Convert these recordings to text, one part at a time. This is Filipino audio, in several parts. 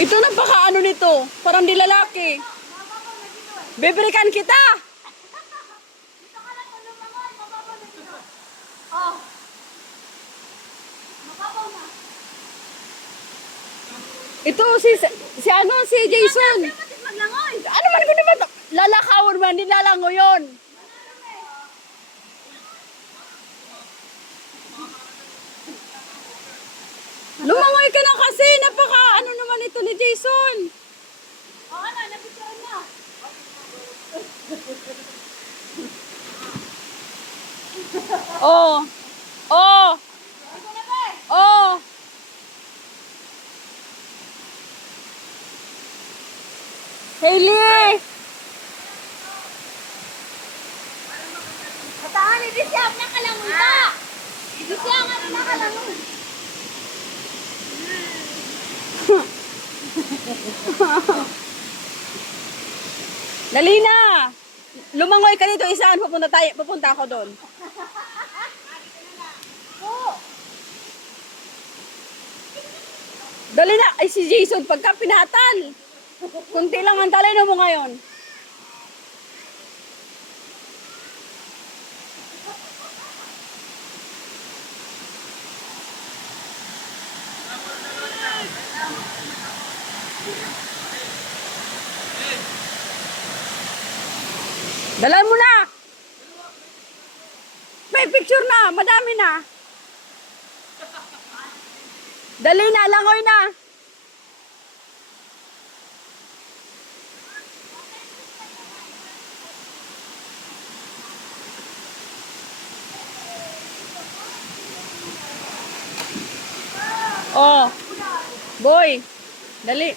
Ito napaka ano nito. Parang di lalaki. Beberikan kita. Oh. Mababaw na. Ito si Jason. Dapat maglangoy. Ano man ko naman? Lalakawan man, di lalango yun. Lumangoy ka na kasi. Napaka ano naman ito ni Jason. Oo na, nabisuan na. Oh. Oh. Ito na ba? Oh. Hailey. Matahan ni Disyap na kalangoy pa. Disyap nga na kalangoy. Dali na. Lumangoy ka dito. Isaan pupunta ako doon. Oo. Dali na. Ay si Jason pagka pinatal. Kunti lang ang talino mo ngayon. Dalan mo na. May picture na. Madami na. Dali na. Langoy na. Oh. Boy. Dali.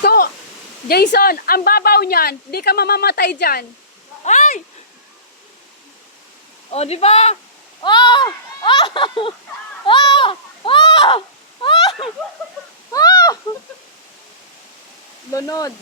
To, Jason, ang babaw niyan, di ka mamamatay diyan. Ay! Oh, di ba? Oh! Oh! Oh! Oh! Oh! Oh! Lunod.